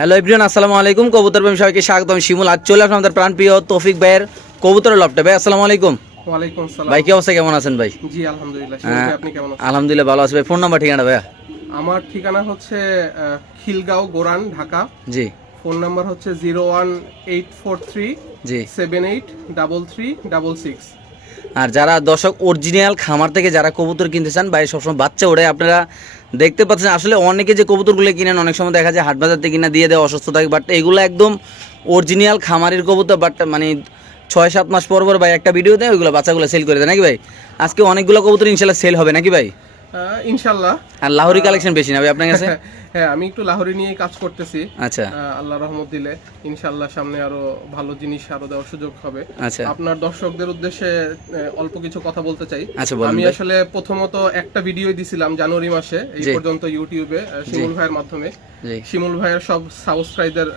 Hello everyone আসসালামু আলাইকুম। কবুতর প্রেমী সবাইকে স্বাগত আমি শিমুল আজ চলে আসলাম আমাদের প্রাণপ্রিয় তৌফিক ভাইয়ের কবুতরের লফটে। ভাই আসসালামু আলাইকুম। ওয়ালাইকুম সালাম ভাই কি অবস্থা? কেমন আছেন ভাই? জি আলহামদুলিল্লাহ। হ্যাঁ। আপনি কেমন আছেন? আলহামদুলিল্লাহ ভালো আছি ভাই। ফোন নাম্বার ঠিকানা ভাইয়া? আমার ঠিকানা হচ্ছে খিলগাঁও গোরান ঢাকা। জি। ফোন নাম্বার হচ্ছে zero one eight four three জি। Seven eight double three double six. আর যারা দর্শক অরিজিনাল খামার থেকে যারা কবুতর কিনতে চান বাইরে সবসময় বাচ্চা ওড়ে। আপনারা দেখতে পাচ্ছেন, আসলে অনেকে যে কবুতরগুলো কিনেন, অনেক সময় দেখা যায় হাট বাজার থেকে কিনা দিয়ে দেয়, অসুস্থ থাকে। বাট এগুলো একদম অরিজিনাল খামারের কবুতর বাট মানে ছয়, সাত মাস পর পর ভাই, একটা ভিডিও দেয়, ওইগুলো বাচ্চাগুলো সেল করে দেয়। নাকি ভাই? আজকে অনেকগুলো কবুতর ইনশাল্লাহ সেল হবে, নাকি ভাই? ইনশাল্লাহ আর লাহোরি কালেকশন বেশি না আপনার কাছে? হ্যাঁ আমি একটু লাহোরি নিয়ে কাজ করতেছি। আচ্ছা। আল্লাহ রহমত দিলে ইনশাল্লাহ সামনে আরও ভালো জিনিস আরও দেওয়ার সুযোগ হবে। আচ্ছা। আপনার দর্শকদের উদ্দেশ্যে অল্প কিছু কথা বলতে চাই। আচ্ছা আমি আসলে প্রথমত একটা ভিডিও দিছিলাম জানুয়ারি মাসে এই পর্যন্ত ইউটিউবে শিমুল ভাইয়ের মাধ্যমে। শিমুল ভাইয়ের সব সাবস্ক্রাইবার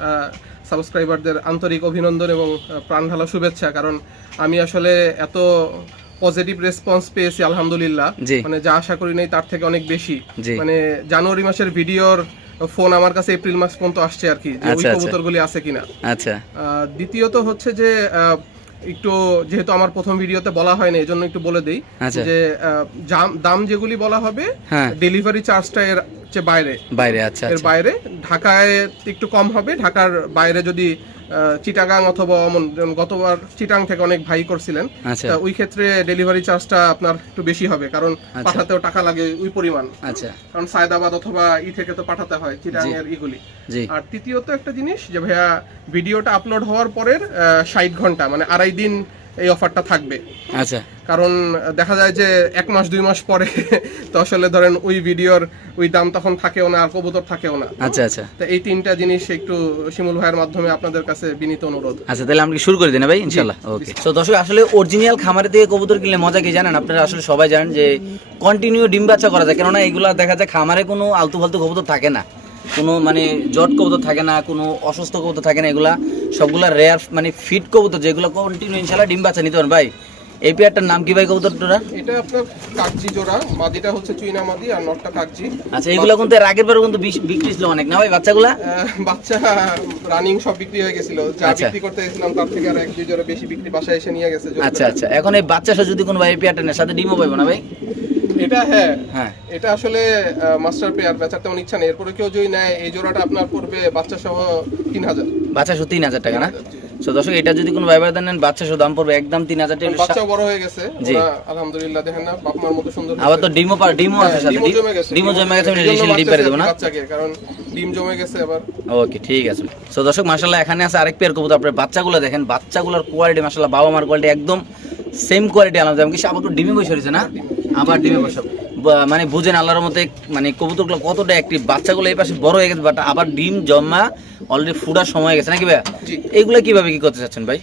সাবস্ক্রাইবারদের আন্তরিক অভিনন্দন এবং আহ, প্রাণ ঢালা শুভেচ্ছা কারণ আমি আসলে এত পজিটিভ রেসপন্স পেয়েছি আলহামদুলিল্লাহ। মানে যা আশা করি নাই তার থেকে অনেক বেশি। মানে জানুয়ারি মাসের ভিডিওর ফোন আমার কাছে এপ্রিল মাস পর্যন্ত আসছে আর কি যে ওই আচ্ছা, আচ্ছা। কবুতরগুলি আছে কিনা। আচ্ছা। দ্বিতীয়ত হচ্ছে যে একটু যেহেতু আমার প্রথম ভিডিওতে বলা হয়নি এই জন্য একটু বলে দেই আচ্ছা। যে দাম যেগুলি বলা হবে হ্যাঁ। ডেলিভারি চার্জটা এর চেয়ে বাইরে। বাইরে আচ্ছা এর আচ্ছা। বাইরে ঢাকায় একটু কম হবে ঢাকার বাইরে যদি চিটাগাং অথবা অমন গতবার চিটাং থেকে অনেক ভাই করছিলেন আচ্ছা। তা ওই ক্ষেত্রে ডেলিভারি চার্জটা আপনার একটু বেশি হবে কারণ পাঠাতেও টাকা লাগে ওই পরিমাণ। আচ্ছা। কারণ সায়দাবাদ অথবা ই থেকে তো পাঠাতে হয় চিটাং এর ইগুলি আর তৃতীয়ত একটা জিনিস যে ভাইয়া ভিডিওটা আপলোড হওয়ার পরের ষাট ঘণ্টা মানে আড়াই দিন এই অফারটা থাকবে। আচ্ছা। কারণ দেখা যায় যে এক মাস দুই মাস পরে তো আসলে ধরেন ওই ভিডিওর ওই দাম তখন থাকেও না আর কবুতর থাকেও না। আচ্ছা আচ্ছা। তো এই তিনটা জিনিস একটু শিমুল ভাইয়ের মাধ্যমে আপনাদের কাছে বিনীত অনুরোধ। আচ্ছা তাহলে আমরা কি শুরু করে দিই না ভাই? ইনশাল্লাহ ওকে তো দর্শক আসলে অরিজিনাল খামারে থেকে কবুতর কিনলে মজা কি জানেন? আপনারা আসলে সবাই জানেন যে কন্টিনিউ ডিম বাচ্চা করা যায় কেননা এগুলো দেখা যায় খামারে কোনো আলতু ফালতু কবুতর থাকে না। কোনো মানে জট কবুতর থাকে না কোনো অসুস্থ কবুতর থাকে না এগুলা সবগুলা রেয়ার মানে ফিট কবুতর যেগুলো কন্টিনিউ ইনশাল্লাহ ডিম বাচ্চা নিতে পারেন ভাই এই পেয়ারটার নাম কি ভাই কবুতরটা এটা আপনার কাগজি জোড়া মাদিটা হচ্ছে চুইনা মাদি আর নটটা কাগজি আচ্ছা এগুলো কিন্তু এর আগের বার কিন্তু বিক্রি ছিল অনেক না ভাই বাচ্চাগুলা? বাচ্চা রানিং সব বিক্রি হয়ে গেছিল। যা আচ্ছা। বিক্রি করতে গেছিলাম তার থেকে আর এক দুই জোড়া বেশি বিক্রি বাসায় এসে নিয়ে গেছে আচ্ছা আচ্ছা। এখন এই বাচ্চা যদি কোনো ভাই পেয়ারটা নেয় সাথে ডিমও পাইবো না ভাই? এটা হ্যাঁ হ্যাঁ। এটা আসলে মাস্টার পেয়ার বেচার তেমন ইচ্ছা নেই। এরপরে কেউ যদি নেয় এই জোড়াটা আপনার পড়বে বাচ্চা সহ তিন হাজার বাচ্চা সহ তিন হাজার টাকা না? তো দর্শক এটা যদি কোনো নেন বাচ্চা সহ দাম পড়বে একদম তিন হাজার টাকা। বাচ্চাও বড় হয়ে গেছে। জি। আলহামদুলিল্লাহ দেখেন না বাপ মার মতো সুন্দর আবার তো ডিমও পা- ডিমও আছে সাথে। ডিমও জমে গেছে। ডিমও জমে গেছে আমি ডিম পেরে দেবো না বাচ্চাকে কারণ ডিম জমে গেছে আবার। ওকে ঠিক আছে। তো দর্শক মাসাল্লাহ এখানে আছে আরেক পেয়ার কবুতর। আপনার বাচ্চাগুলো দেখেন বাচ্চাগুলোর কোয়ালিটি মাসাল্লাহ বাবা মার কোয়ালিটি একদম সেম কোয়ালিটি আলাদা। যেমন কি সে আবার ডিমে বসে রয়েছে না? আবার ডিমে বসাবো মানে বুঝেন আল্লাহর মতে মানে কবুতরগুলো কতটা অ্যাক্টিভ বাচ্চাগুলো এই পাশে বড় হয়ে গেছে বাট আবার ডিম জমা অলরেডি ফুটার সময় হয়ে গেছে নাকি ভাইয়া। এইগুলো কীভাবে কি করতে চাচ্ছেন ভাই?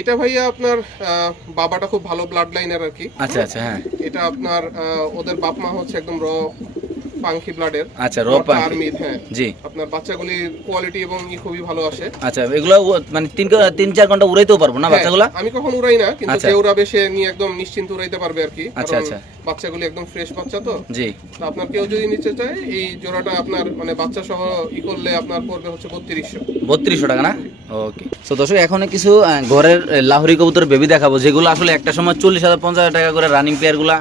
এটা ভাইয়া আপনার বাবাটা খুব ভালো ব্লাড লাইনের আর কি। আচ্ছা আচ্ছা হ্যাঁ। এটা আপনার ওদের বাপ মা হচ্ছে একদম র পাঙ্খি ব্লাডের আচ্ছা র। হ্যাঁ। জি। আপনার বাচ্চাগুলির কোয়ালিটি এবং ই খুবই ভালো আসে। আচ্ছা এগুলো মানে তিন তিন চার ঘণ্টা উড়াইতেও পারব না বাচ্চাগুলো? হ্যাঁ, আমি কখন উড়াই না কিন্তু আচ্ছা। যে উড়াবে সে নিয়ে একদম নিশ্চিন্ত উড়াইতে পারবে আর কি। আচ্ছা, আচ্ছা। বাচ্চাগুলি একদম ফ্রেশ বাচ্চা তো। জি। আপনার কেউ যদি নিতে চায় এই জোড়াটা আপনার মানে বাচ্চা সহ ই করলে আপনার পড়বে হচ্ছে বত্রিশশো। বত্রিশশো টাকা না? ওকে। তো দর্শক এখন কিছু ঘরের লাহরি লাহোরি কবুতর বেবি দেখাবো যেগুলো আসলে একটা সময় চল্লিশ হাজার পঞ্চাশ হাজার টাকা করে রানিং পেয়ারগুলা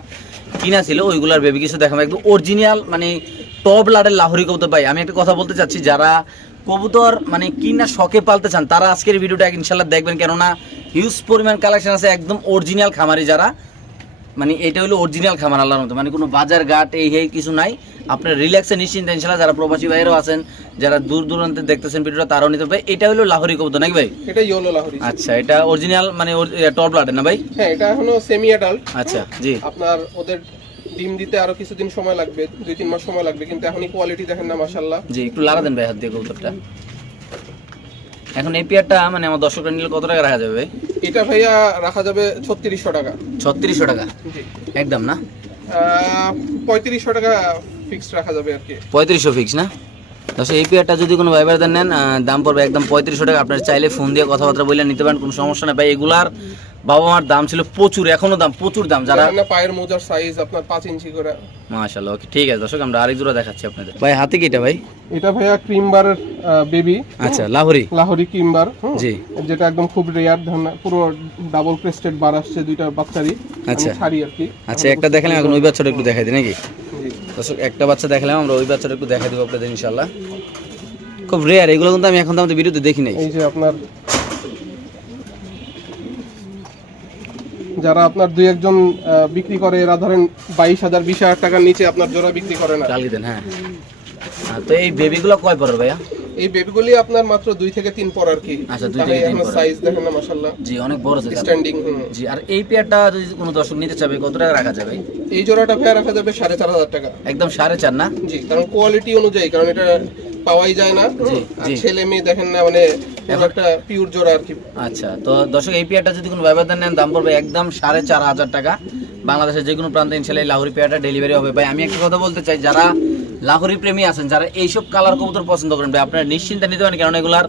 কিনা ছিল, ওইগুলার বেবি কিছু দেখাবো। একদম অরিজিনাল মানে টপ লাডের লাহরি কবুতর পাই আমি একটা কথা বলতে চাচ্ছি, যারা কবুতর মানে কিনা শখে পালতে চান, তারা আজকের ভিডিওটা ইনশাল্লাহ দেখবেন। কেননা হিউজ পরিমাণ কালেকশন আছে, একদম অরিজিনাল খামারি যারা। মানে এটা হলো অরিজিনাল খামার আল্লাহর মতো মানে কোনো বাজার ঘাট এই এই কিছু নাই। আপনার রিল্যাক্সে নিশ্চিন্তে ইনশাল্লাহ যারা প্রবাসী বাইরেও আছেন যারা দূর দূরান্তে দেখতেছেন ভিডিওটা তারাও নিতে পারে এটা হলো লাহোরি কবুতর নাকি ভাই? এটা ইয়োলো লাহোরি। আচ্ছা এটা অরিজিনাল মানে টপ লাটের না ভাই? হ্যাঁ এটা এখনও সেমি অ্যাডাল্ট আচ্ছা জি। আপনার ওদের ডিম দিতে আরও কিছুদিন সময় লাগবে দুই তিন মাস সময় লাগবে কিন্তু এখনই কোয়ালিটি দেখেন না মাশাল্লাহ জি একটু লাড়া দেন ভাই হাত দিয়ে কবুতরটা। এখন এই পেয়ারটা মানে আমার দর্শকরা নিলে কত টাকা রাখা যাবে এটা ভাইয়া রাখা যাবে ছত্রিশশো টাকা। ছত্রিশশো টাকা? একদম না? পঁয়ত্রিশশো টাকা ফিক্সড রাখা যাবে আর কি। পঁয়ত্রিশশো ফিক্স না? দর্শক এই পেয়ারটা যদি কোনো ভাইবার দেন নেন দাম পড়বে একদম পঁয়ত্রিশশো টাকা। আপনার চাইলে ফোন দিয়ে কথাবার্তা বললে নিতে পারেন কোনো সমস্যা নেই। ভাই এগুলার বাবা মার দাম ছিল প্রচুর এখনও দাম প্রচুর দাম যারা পায়ের মোজার সাইজ আপনার পাঁচ ইঞ্চি করে। মাশাআল্লাহ ওকে ঠিক আছে দর্শক আমরা আরেক জোড়া দেখাচ্ছি আপনাদের। ভাই হাতে কি এটা ভাই? এটা ভাইয়া ক্রিমবার বেবি আচ্ছা লাহোরি। লাহোরি ক্রিমবার জি। যেটা একদম খুব রেয়ার পুরো ডাবল ক্রেস্টেড বার আসছে দুইটা বাচ্চারই। আচ্ছা। ছাড়ি আর কি। আচ্ছা একটা দেখালাম এখন ওই বাচ্চাটা একটু দেখাই দিই নাকি। দর্শক একটা বাচ্চা দেখালাম আমরা ওই বাচ্চাটা একটু দেখাই দেবো আপনাদের ইনশাল্লাহ খুব রেয়ার এগুলো কিন্তু আমি এখন তো আমাদের ভিডিওতে দেখি নাই। এই যে আপনার যারা আপনার দুই একজন বিক্রি করে এরা ধরেন বাইশ হাজার বিশ হাজার টাকার নিচে আপনার জোড়া বিক্রি করে না। হ্যাঁ। হ্যাঁ, তো এই বেবিগুলো কয় পড়ে ভাইয়া? এই বেবিগুলি আপনার মাত্র দুই থেকে তিন পর আর কি। আচ্ছা, দুই থেকে তিন পর। সাইজ দেখেন না মাসাল্লাহ জি অনেক বড় আছে স্ট্যান্ডিং জি আর এই পেয়ারটা যদি কোনো দর্শক নিতে চাবে কত টাকা রাখা যাবে? এই জোড়াটা ফেয়ার রাখা যাবে সাড়ে চার হাজার টাকা। একদম সাড়ে চার না? জি কারণ কোয়ালিটি অনুযায়ী কারণ এটা পাওয়াই যায় না জি, আর। ছেলে মেয়ে দেখেন না মানে একটা পিওর জোড়া আর কি। আচ্ছা তো দর্শক এই পেয়ারটা যদি কোনো ব্যবধান নেন দাম পড়বে একদম সাড়ে চার হাজার টাকা। বাংলাদেশের যে কোনো প্রান্তে ইনশাল্লাহ লাহোরি পেয়ারটা ডেলিভারি হবে। ভাই আমি একটা কথা বলতে চাই যারা লাহোরি প্রেমী আছেন যারা এইসব কালার কবুতর পছন্দ করেন। ভাই আপনারা নিশ্চিন্তে নিতে পারেন কারণ এগুলার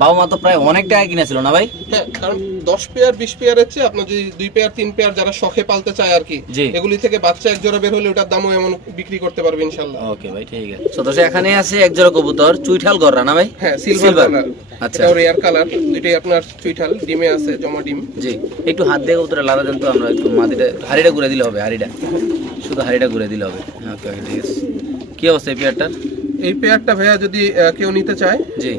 বাবা মা তো প্রায় অনেক টাকা কিনেছিল না ভাই? হ্যাঁ কারণ দশ পেয়ার বিশ পেয়ারের চেয়ে আপনার যদি দুই পেয়ার তিন পেয়ার যারা শখে পালতে চায় আর কি। এগুলি থেকে বাচ্চা এক জোড়া বের হলে ওটার দামও এমন বিক্রি করতে পারবে ইনশাল্লাহ। ওকে ভাই ঠিক আছে। তো এখানে আছে এক জোড়া কবুতর চুইঠাল গররা না ভাই? হ্যাঁ সিলভার কালার আচ্ছা। এটাও রেয়ার কালার দুইটাই আপনার চুইঠাল ডিমে আছে জমা ডিম। জি। একটু হাত দিয়ে কবুতরে লাদা দেন তো আমরা একটু মাটিটা হাড়িটা ঘুরে দিলে হবে হাড়িটা। শুধু হাড়িটা ঘুরে দিলে হবে। ওকে ঠিক আছে। কি অবস্থা এই পেয়ারটার এই পেয়ারটা ভাইয়া যদি কেউ নিতে চায় জি।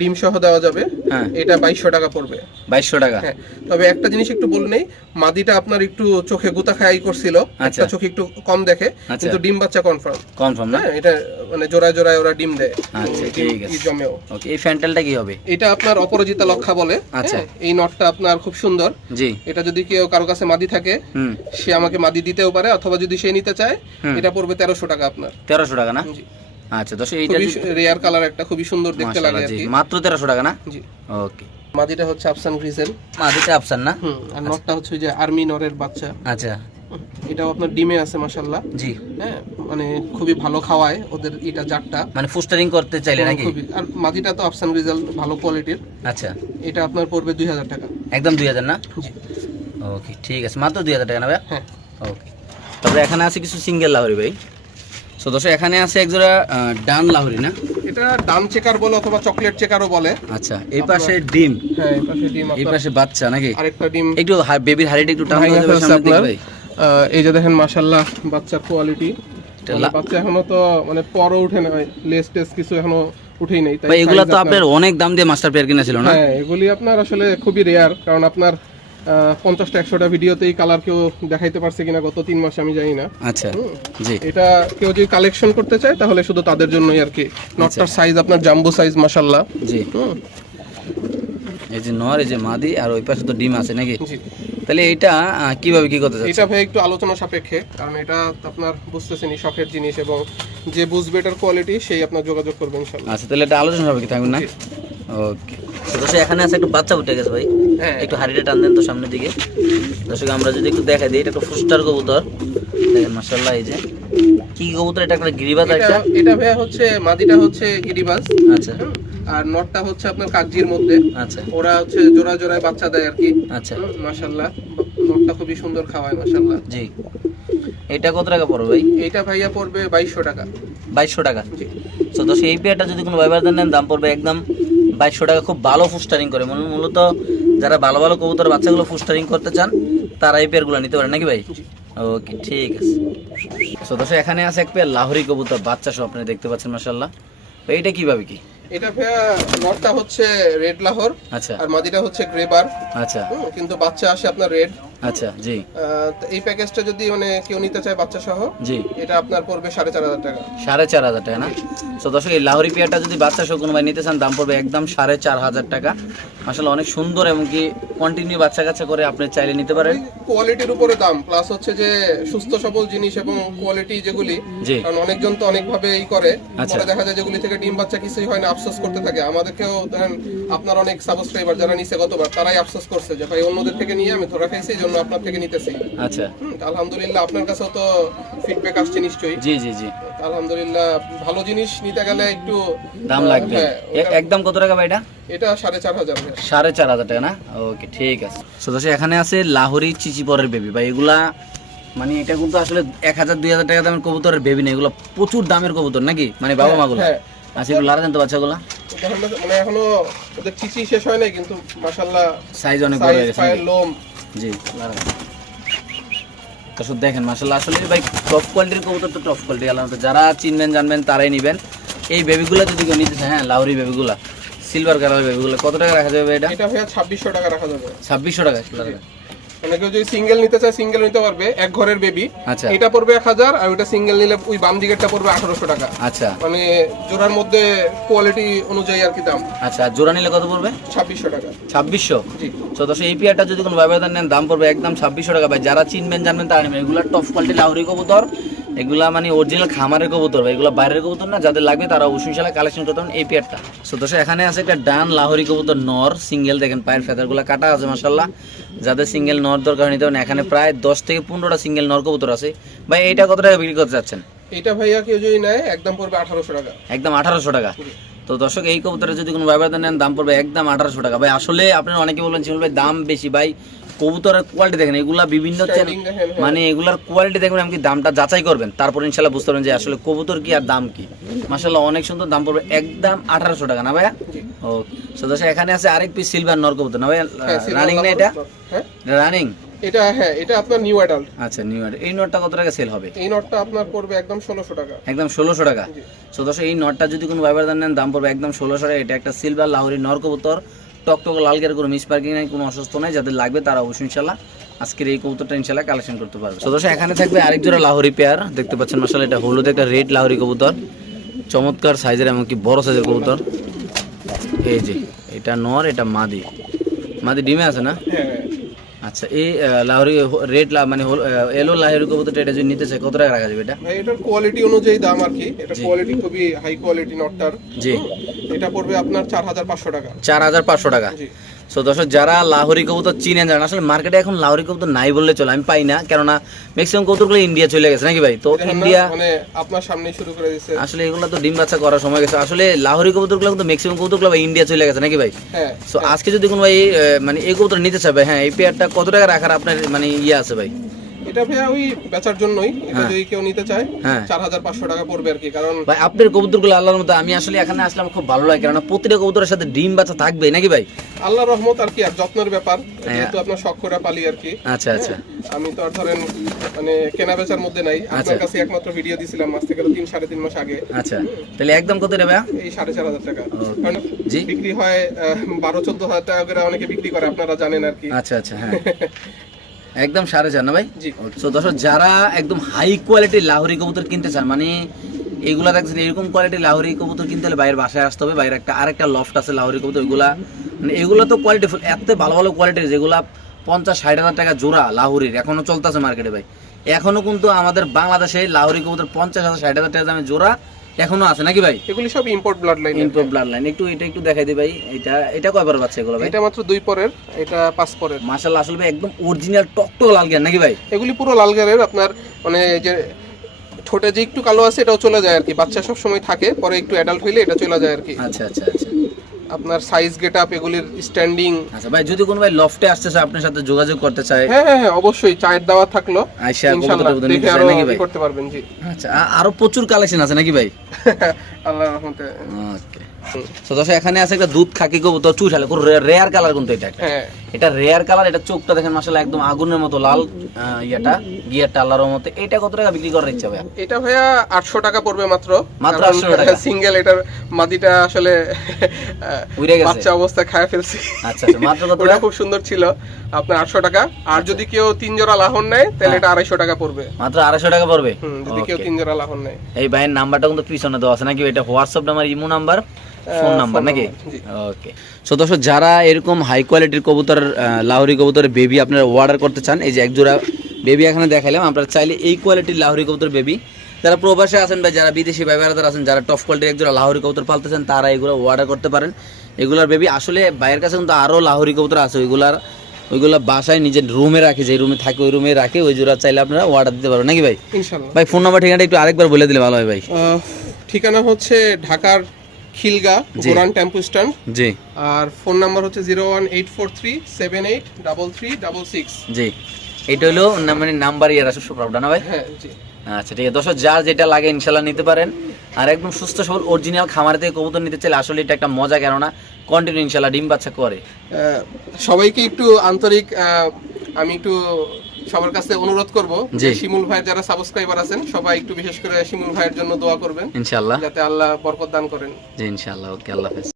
ডিম সহ দেওয়া যাবে। হ্যাঁ। এটা বাইশশো টাকা পড়বে। বাইশশো টাকা। হ্যাঁ। তবে একটা জিনিস একটু বলে নেই মাদিটা আপনার একটু চোখে গুতা খাই করছিল আচ্ছা। একটা চোখে একটু কম দেখে আচ্ছা। কিন্তু ডিম বাচ্চা কনফার্ম কনফার্ম না? হ্যাঁ এটা মানে জোড়ায় জোড়ায় ওরা ডিম দেয়। আচ্ছা, ঠিক আছে। জমেও। ওকে এই ফ্যান্টেলটা কি হবে? এটা আপনার অপরাজিতা লক্ষা বলে। আচ্ছা। হ্যাঁ, এই নটটা আপনার খুব সুন্দর। জি। এটা যদি কেউ কারও কাছে মাদি থাকে সে আমাকে মাদি দিতেও পারে অথবা যদি সে নিতে চায় এটা পড়বে তেরোশো টাকা আপনার। তেরোশো টাকা না? জি। আচ্ছা দশ এইটা রেয়ার কালার একটা খুবই সুন্দর দেখতে লাগে আর কি। মাত্র তেরোশো টাকা না? জি। ওকে। মাদিটা হচ্ছে আফসান গ্রিজেল মাদিটা আফসান না? হুম আর নটটা হচ্ছে যে আর্মি নরের বাচ্চা। আচ্ছা। এটাও আপনার ডিমে আছে মাশাল্লাহ জি। হ্যাঁ মানে খুবই ভালো খাওয়ায় ওদের এটা জাতটা। মানে ফুস্টারিং করতে চাইলে নাকি? খুবই। আর মাদিটা তো আফসান গ্রিজেল ভালো কোয়ালিটির আচ্ছা। এটা আপনার পড়বে দুই হাজার টাকা। একদম দুই হাজার না? জি। ওকে ঠিক আছে। মাত্র দুই হাজার টাকা না ভাই হ্যাঁ। ওকে। তারপরে এখানে আছে কিছু সিঙ্গেল লাহরি ভাই। সো দর্শক এখানে আছে একজোড়া ডান লাহরি না? এটা ডান চেকার বলে অথবা চকলেট চেকারও বলে। আচ্ছা এই পাশে ডিম। হ্যাঁ এই পাশে ডিম এই পাশে বাচ্চা নাকি? আরেকটা ডিম। একটু বেবির হাড়িটা একটু টান ভাই। এই যে দেখেন মাশাল্লাহ বাচ্চার কোয়ালিটি বাচ্চা এখনও তো মানে পরও উঠে না লেস টেস কিছু এখনও উঠেই নেই তাই এগুলা তো আপনার অনেক দাম দিয়ে মাস্টার পেয়ার কিনেছিল না? হ্যাঁ এগুলি আপনার আসলে খুবই রেয়ার কারণ আপনার পঞ্চাশটা একশোটা ভিডিওতেই কালার কেউ দেখাইতে পারছে কিনা গত তিন মাসে আমি জানি না। আচ্ছা জি। এটা কেউ যদি কালেকশন করতে চায় তাহলে শুধু তাদের জন্যই আর কি। নটটার সাইজ আপনার জাম্বো সাইজ মাশাল্লাহ জি। হুম, এই যে নর এই যে মাদি আর ওই পাশে তো ডিম আছে নাকি? তাহলে এটা কীভাবে কি করতে এটা ভাই একটু আলোচনা সাপেক্ষে কারণ এটা আপনার বুঝতেছেনই শখের জিনিস এবং যে বুঝবে এটার কোয়ালিটি সেই আপনার যোগাযোগ করবে ইনশাল্লাহ আচ্ছা তাহলে এটা আলোচনা হবে কি থাকবে না? ওকে দর্শক এখানে আছে একটু বাচ্চা উঠে গেছে ভাই। হ্যাঁ। একটু হাড়িটা টান দেন তো সামনের দিকে। দর্শক আমরা যদি একটু দেখাই দিই এটা একটা ফুস্টার কবুতর। দেখেন মাসাল্লাহ এই যে। কি কবুতর এটা একটা গিরিবাজ এটা একটা? এটা ভাইয়া হচ্ছে মাদিটা হচ্ছে গিরিবাজ। আচ্ছা। আর নটটা হচ্ছে আপনার কাগজির মধ্যে। আচ্ছা। ওরা হচ্ছে জোড়া জোড়ায় বাচ্চা দেয় আর কি। আচ্ছা। মাশাল্লাহ নটটা খুবই সুন্দর খাওয়ায় মাশাল্লাহ জি। এটা কত টাকা পড়বে ভাই? এইটা ভাইয়া পড়বে বাইশশো টাকা। বাইশশো টাকা। জি। তো দর্শক এই পেয়ারটা যদি কোনো ব্যবহার নেন দাম পড়বে একদম বাইশশো টাকা খুব ভালো ফুস্টারিং করে। মূল- মূলত যারা ভালো ভালো কবুতর বাচ্চাগুলো ফুস্টারিং করতে চান তারা এই পেয়ারগুলো নিতে পারেন নাকি ভাই? ওকে ঠিক আছে। তো দর্শক এখানে আছে এক পেয়ার লাহোরি কবুতর বাচ্চা সব আপনি দেখতে পাচ্ছেন মাসাল্লাহ এইটা কীভাবে কি? এটা ভাইয়া নটটা হচ্ছে রেড লাহোর আচ্ছা। আর মাদিটা হচ্ছে গ্রেবার আচ্ছা। কিন্তু বাচ্চা আসে আপনার রেড। আচ্ছা জি। এই প্যাকেজটা যদি মানে কেউ নিতে চায় বাচ্চা সহ জি। এটা আপনার পড়বে সাড়ে চার হাজার টাকা। সাড়ে চার হাজার টাকা না? তো দর্শক এই লাহোরি পেয়ারটা যদি বাচ্চা সহ কোনো ভাই নিতে চান দাম পড়বে একদম সাড়ে চার হাজার টাকা। আসলে অনেক সুন্দর এবং কি কন্টিনিউ বাচ্চা কাচ্চা করে আপনি চাইলে নিতে পারেন। কোয়ালিটির উপরে দাম প্লাস হচ্ছে যে সুস্থ সবল জিনিস এবং কোয়ালিটি যেগুলি কারণ অনেকজন তো অনেক ভাবে এই করে আচ্ছা। পরে দেখা যায় যেগুলি থেকে ডিম বাচ্চা কিছুই হয় না আফসোস করতে থাকে। আমাদেরকেও ধরেন আপনার অনেক সাবস্ক্রাইবার যারা নিচে গতবার তারাই আফসোস করছে যে ভাই অন্যদের থেকে নিয়ে আমি ধরা খাইছি এই জন্য আপনার থেকে নিতেছি। আচ্ছা। আলহামদুলিল্লাহ আপনার কাছেও তো ফিডব্যাক আসছে নিশ্চয়ই। জি জি জি। আলহামদুলিল্লাহ ভালো জিনিস নিতে গেলে একটু দাম লাগবে। হ্যাঁ, একদম কত টাকা ভাই এটা? এটা সাড়ে চার হাজার সাড়ে চার হাজার টাকা না? ওকে ঠিক আছে। এখানে আছে লাহোরি চিচিপরের বেবি ভাই এগুলা মানে এটা কিন্তু আসলে এক হাজার দুই হাজার টাকা দামের কবুতরের বেবি না। এগুলো প্রচুর দামের কবুতর নাকি? মানে বাবা মাগুলো? হ্যাঁ। আচ্ছা এগুলো লারা দেন তো বাচ্চাগুলো মানে এখনও ওদের চিচি শেষ হয় নাই কিন্তু মাশাল্লাহ সাইজ অনেক বড় হয়ে গেছে লোম। জি দর্শক দেখেন মাসাল্লাহ আসলে ভাই টপ কোয়ালিটির কবুতর তো টপ কোয়ালিটি আলাদা যারা চিনবেন জানবেন তারাই নেবেন। এই বেবিগুলো যদি কেউ নিতে হ্যাঁ লাউরি বেবিগুলা সিলভার কালার বেবিগুলো কত টাকা রাখা যাবে এটা? এটা ভাইয়া ছাব্বিশশো টাকা রাখা যাবে। ছাব্বিশশো টাকা দেন। মানে কেউ যদি সিঙ্গেল নিতে চায় সিঙ্গেল নিতে পারবে এক ঘরের বেবি আচ্ছা। এটা পড়বে এক হাজার আর ওইটা সিঙ্গেল নিলে ওই বাম দিকেরটা পড়বে আঠারোশো টাকা। আচ্ছা। মানে জোড়ার মধ্যে কোয়ালিটি অনুযায়ী আর কি দাম। আচ্ছা জোড়া নিলে কত পড়বে? ছাব্বিশশো টাকা। ছাব্বিশশো? জি। তো দশ এই পেয়ারটা যদি কোনো ব্যবধান নেন দাম পড়বে একদম ছাব্বিশশো টাকা। ভাই যারা চিনবেন জানবেন তারা নেবেন। এগুলা টপ কোয়ালিটি লাউরি কবুতর। এগুলা মানে অরিজিনাল খামারের কবুতর এগুলো বাইরের কবুতর না যাদের লাগবে তারা অবশ্যই সালে কালেকশন করতে পারেন এই পেয়ারটা সো এখানে আছে একটা ডান লাহোরি কবুতর নর সিঙ্গেল দেখেন পায়ের ফেদারগুলো কাটা আছে মাসাল্লাহ যাদের সিঙ্গেল নর দরকার নিতে পারেন এখানে প্রায় দশ থেকে পনেরোটা সিঙ্গেল নর কবুতর আছে। ভাই এইটা কত টাকা বিক্রি করতে চাচ্ছেন? এটা ভাইয়া কেউ যদি নেয় একদম পড়বে আঠারোশো টাকা। একদম আঠারোশো টাকা। তো দর্শক এই কবুতরে যদি কোনো ব্যবহার নেন দাম পড়বে একদম আঠারোশো টাকা। ভাই আসলে আপনার অনেকে বলেন ভাই দাম বেশি। ভাই কবুতরের কোয়ালিটি দেখেন এগুলা বিভিন্ন দেখেন, হ্যাঁ। মানে এগুলার কোয়ালিটি দেখবেন এমনকি দামটা যাচাই করবেন। তারপর ইনশাল্লাহ বুঝতে পারবেন যে আসলে কবুতর কি আর দাম কি। মাসাল্লাহ অনেক সুন্দর দাম পড়বে। একদম আঠারোশো টাকা না ভাইয়া? ও দর্শক এখানে আছে আরেক পিস সিলভার নর কবুতর না ভাইয়া? হ্যাঁ, রানিং না এটা? হ্যাঁ? রানিং এটা হ্যাঁ এটা আপনার নিউ অ্যাডাল্ট আচ্ছা নিউ এই নটটা কত টাকা সেল হবে? এই নটটা আপনার পড়বে একদম ষোলোশো টাকা। একদম ষোলোশো টাকা। জি। সো দর্শক এই নটটা যদি কোনো ব্যবধান নেন দাম পড়বে একদম ষোলোশো টাকা। এটা একটা সিলভার লাহোরি নর কবুতর। টকটক লাল গের কোনো মিস পার্কিং নাই, কোনো অসুস্থ নাই, যাদের লাগবে তারা অবশ্যই ইনশাল্লাহ আজকের এই কবুতরটা ইনশাল্লাহ কালেকশন করতে পারবে। সো দর্শক, এখানে থাকবে আরেক জোড়া লাহোরি পেয়ার, দেখতে পাচ্ছেন মাসাল এটা হলুদ একটা রেড লাহোরি কবুতর, চমৎকার সাইজের এমনকি বড় সাইজের কবুতর। এই যে, এটা নর, এটা মাদি। মাদি ডিমে আছে না? হ্যাঁ। আচ্ছা এই লাহোরি রেড মানে এলো লাহরি কবুতরটা এটা যদি নিতে চাই কত টাকা রাখা যাবে এটা? এটার কোয়ালিটি অনুযায়ী দাম আর কি। এটা কোয়ালিটি খুবই হাই কোয়ালিটি নটটার জি। এটা পড়বে আপনার চার হাজার পাঁচশো টাকা। চার হাজার পাঁচশো টাকা। জি। সো দর্শক যারা লাহোরি কবুতর চিনেন জানেন আসলে মার্কেটে এখন লাহোরি কবুতর নাই বললে চলে আমি পাই না কেননা ম্যাক্সিমাম কবুতরগুলো ইন্ডিয়া চলে গেছে নাকি ভাই? তো ইন্ডিয়া মানে আপনার সামনে শুরু করে দিয়েছে আসলে এগুলো তো ডিম বাচ্চা করার সময় গেছে। আসলে লাহোরি কবুতরগুলো কিন্তু ম্যাক্সিমাম কবুতরগুলো ভাই ইন্ডিয়া চলে গেছে নাকি ভাই? হ্যাঁ সো আজকে যদি কোনো ভাই মানে এই কবুতর নিতে চায় ভাই হ্যাঁ এই পেয়ারটা কত টাকা রাখার আপনার মানে ইয়ে আছে ভাই? এটা ভাইয়া ওই বেচার জন্যই এটা হ্যাঁ। যদি কেউ নিতে চায় হ্যাঁ। চার হাজার পাঁচশো টাকা পড়বে আর কি কারণ ভাই আপনার কবুতরগুলো আল্লাহর মতো আমি আসলে এখানে আসলাম খুব ভালো লাগে কেননা প্রতিটা কবুতরের সাথে ডিম বাচ্চা থাকবে নাকি ভাই? আল্লাহ রহমত আর কি আর যত্নের ব্যাপার হ্যাঁ। যেহেতু আপনার শখ করে পালি আর কি। আচ্ছা আচ্ছা। আমি তো আর ধরেন মানে কেনা বেচার মধ্যে নাই আচ্ছা। আপনার কাছে একমাত্র ভিডিও দিছিলাম মাস থেকে তিন সাড়ে তিন মাস আগে। আচ্ছা তাহলে একদম কত রে ভাইয়া? এই সাড়ে চার হাজার টাকা। কারণ বিক্রি হয় বারো চোদ্দ হাজার টাকা করে অনেকে বিক্রি করে আপনারা জানেন আর কি। আচ্ছা আচ্ছা হ্যাঁ। একদম সাড়ে চার না ভাই? তো দর্শক যারা একদম হাই কোয়ালিটির লাহোরি কবুতর কিনতে চান মানে এগুলা দেখছেন এরকম কোয়ালিটির লাহোরি কবুতর কিনতে হলে বাইরের বাসায় আসতে হবে বাইরে একটা আরেকটা লফট আছে লাহোরি কবুতর এগুলা মানে এগুলো তো কোয়ালিটি ফুল এত ভালো ভালো কোয়ালিটির যেগুলা পঞ্চাশ ষাট হাজার টাকা জোড়া লাহোরির এখনও চলতেছে মার্কেটে ভাই। এখনও কিন্তু আমাদের বাংলাদেশে লাহোরি কবুতর পঞ্চাশ হাজার ষাট হাজার টাকা দামে জোড়া এখনও আছে নাকি ভাই? এগুলি সব import blood line import blood line একটু এটা একটু দেখাই দিই ভাই। এটা এটা কয়বার বাচ্চা এগুলো ভাই? এটা মাত্র দুই পরের এটা পাঁচ পরের। মাশাআল্লাহ আসলে ভাই একদম অরিজিনাল টকটক লাল জ্ঞান নাকি ভাই? এগুলি পুরো লাল গালের আপনার মানে যে ঠোঁটে যে একটু কালো আছে এটাও চলে যায় আর কি। বাচ্চা সব সময় থাকে পরে একটু অ্যাডাল্ট হইলে এটা চলে যায় আর কি। আচ্ছা আচ্ছা আচ্ছা। আপনার সাইজ গেট আপ এগুলির স্ট্যান্ডিং আচ্ছা ভাই যদি কোনো ভাই লফটে আসতে চায় আপনার সাথে যোগাযোগ করতে চায়। হ্যাঁ হ্যাঁ হ্যাঁ অবশ্যই চায়ের দাওয়া থাকল। আইসা ইনশাআল্লাহ দেখে আরও নাকি করতে পারবেন জি। আচ্ছা আরও প্রচুর কালেকশন আছে নাকি ভাই? আল্লাহ রহমতে। ওকে তো দর্শক এখানে আছে একটা দুধ খাকি কবুতর রেয়ার কালার কিন্তু এটা। হ্যাঁ। এটা রেয়ার কালার এটা চোখটা দেখেন মাসাল্লাহ একদম আগুনের মতো লাল আহ, ইয়েটা গিয়ারটা আল্লাহর মতো এটা কত টাকা বিক্রি করার ইচ্ছা ভাই এটা ভাইয়া আটশো টাকা পড়বে মাত্র। মাত্র 800 টাকা। সিঙ্গেল এটার মাদিটা আসলে উড়ে গেছে। বাচ্চা অবস্থায় খায় ফেলছি। আচ্ছা আচ্ছা মাত্র কত ওটা? খুব সুন্দর ছিল আপনার আটশো টাকা। আর যদি কেউ তিন জোড়া লাহন নেয় তাহলে এটা আড়াইশো টাকা পড়বে। মাত্র আড়াইশো টাকা পড়বে? যদি কেউ তিন জোড়া লাহন নেয়। এই ভাইয়ের নাম্বারটা কিন্তু পিছনে দেওয়া আছে নাকি? এটা WhatsApp number imo number. Phone number নাকি? ওকে সো দর্শক যারা এরকম হাই কোয়ালিটির কবুতর আহ, লাহোরি কবুতরের বেবি আপনারা অর্ডার করতে চান এই যে এক জোড়া বেবি এখানে দেখাইলাম আপনারা চাইলে এই কোয়ালিটির লাহোরি কবুতর বেবি যারা প্রবাসে আছেন বা যারা বিদেশি আছেন যারা টপ কোয়ালিটির এক জোড়া লাহোরি কবুতর পালতে চান তারা এগুলো অর্ডার করতে পারেন। এগুলার বেবি আসলে বাইরের কাছে কিন্তু আরও লাহোরি কবুতর আছে ওইগুলার ওইগুলো বাসায় নিজের রুমে রাখে যে রুমে থাকে ওই রুমে রাখে ওই জোড়া চাইলে আপনারা অর্ডার দিতে পারবেন নাকি ভাই? ভাই ফোন নাম্বার ঠিকানাটা একটু আরেকবার বলে দিলে ভালো হয় ভাই। ঠিকানা হচ্ছে ঢাকার খিলগা। Goran tempo stand. জি। আর ফোন নাম্বার হচ্ছে zero one eight four three seven eight double three double six. জি। এটা হলো মানে নাম্বার ইয়ার আসলে সুপ্রাবটা না ভাই? হ্যাঁ জি। আচ্ছা ঠিক আছে। দর্শক যার যেটা লাগে ইনশাল্লাহ নিতে পারেন। আর একদম সুস্থ সবল অরিজিনাল খামার থেকে কবুতর নিতে চাইলে আসলে এটা একটা মজা কেননা কন্টিনিউ ইনশাল্লাহ ডিম বাচ্চা করে। সবাইকে একটু আন্তরিক আমি একটু সবার কাছে অনুরোধ করব যে শিমুল ভাইয়ের যারা সাবস্ক্রাইবার আছেন সবাই একটু বিশেষ করে শিমুল ভাইয়ের জন্য দোয়া করবেন। ইনশাল্লাহ যাতে আল্লাহ বরকত দান করেন। জি ইনশাল্লাহ ওকে আল্লাহ হাফেজ।